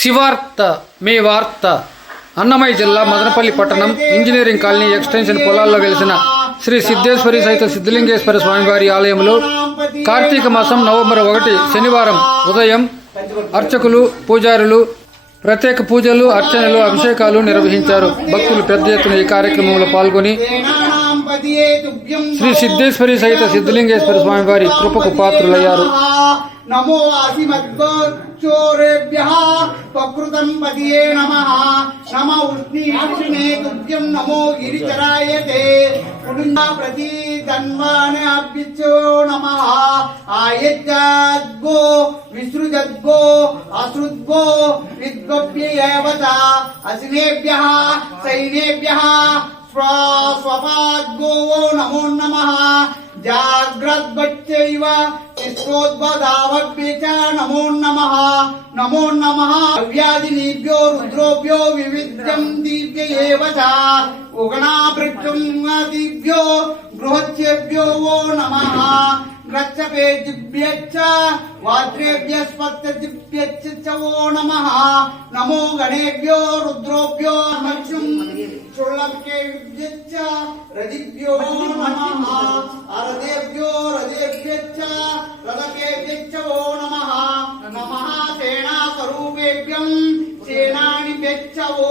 శివార్త మీ వార్త. అన్నమయ్య జిల్లా మదనపల్లి పట్టణం ఇంజనీరింగ్ కాలనీ ఎక్స్టెన్షన్ పొలాల్లో వెలిసిన శ్రీ సిద్ధేశ్వరి సహిత సిద్ధలింగేశ్వర స్వామివారి ఆలయంలో కార్తీక మాసం నవంబర్ ఒకటి శనివారం ఉదయం అర్చకులు పూజారులు ప్రత్యేక పూజలు అర్చనలు అభిషేకాలు నిర్వహించారు. భక్తులు పెద్ద ఎత్తున ఈ కార్యక్రమంలో పాల్గొని శ్రీ సిద్ధేశ్వరి సహిత సిద్ధలింగేశ్వర స్వామివారి కృపకు పాత్రులయ్యారు నమో అసిమద్గోచోరేభ్య ప్రకృతం పతియే నమ నమ ఉష్ణీష్ణే తుభ్యం నమో గిరిచరాయతే పుణ్య ప్రతి ధన్వానాభ్యో నమ ఆయజ్జద్గో విసృజద్గో అసృద్గో విద్గోప్యేవ అసినేభ్య సైనేభ్య స్వపాద్గో నమో నమ జాగ్రద్భక్త్యైవ శిష్టోద్భదావభ్య చ నమో నమ నమో నమ వ్యాధినిభ్యో రుద్రోభ్యో వివిధ్యం దీవ్య ఏవ చ ఉగణాభృక్షంభ్యో బృహత్యేభ్యో వో నమ గ్రచ్చపేజిభ్యచ్చ వాద్రేభ్యస్పత్తిభ్యచ్చ చ వో నమ నమో గణేభ్యో రుద్రోభ్యో మత్స్యం చుళ్ళభ్యేభ్యచ్చ రజిభ్యో నమ అరదేభ్యో రజేభ్యచ్చ రథకేభ్యచ్చ వో నమ నమ సేనా స్వరూపేభ్యం సేనానిభ్యచ్చ వో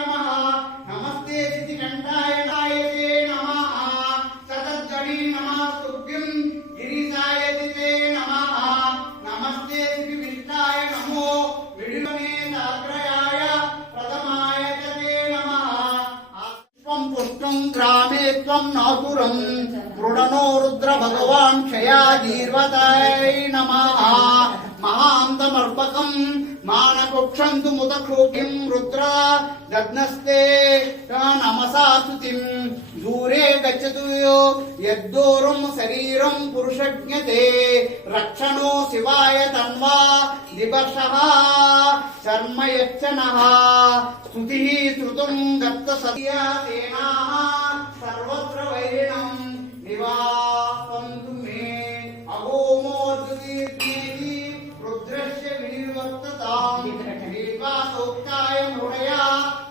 గ్రామే త్వం నాతురం దృఢనో రుద్ర భగవాన్ క్షయాధీర్వతాయ నమ. మహాంతమర్పకం మానకుక్షంతు ముతక్షోకిం రుద్ర దగ్నస్తే నమసా స్తుతిం. దూరే గచ్చతు యద్దూరం శరీరం పురుషజ్ఞతే. రక్షణో శివాయ తన్వా దివస శర్మ యచ్చనః స్తుతి శ్రుతం దత్త సత్యా సేనా సర్వత్ర వైరిణం నివాసంతు మే అహోమోర్జుదీర్ఘేతి రుద్రస్య వినిర్వర్తతాం నిర్వాసోక్తాయ మృడయా తనాయాయ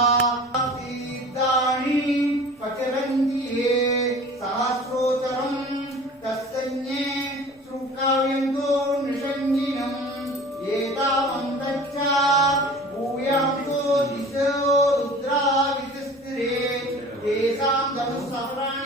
sovereign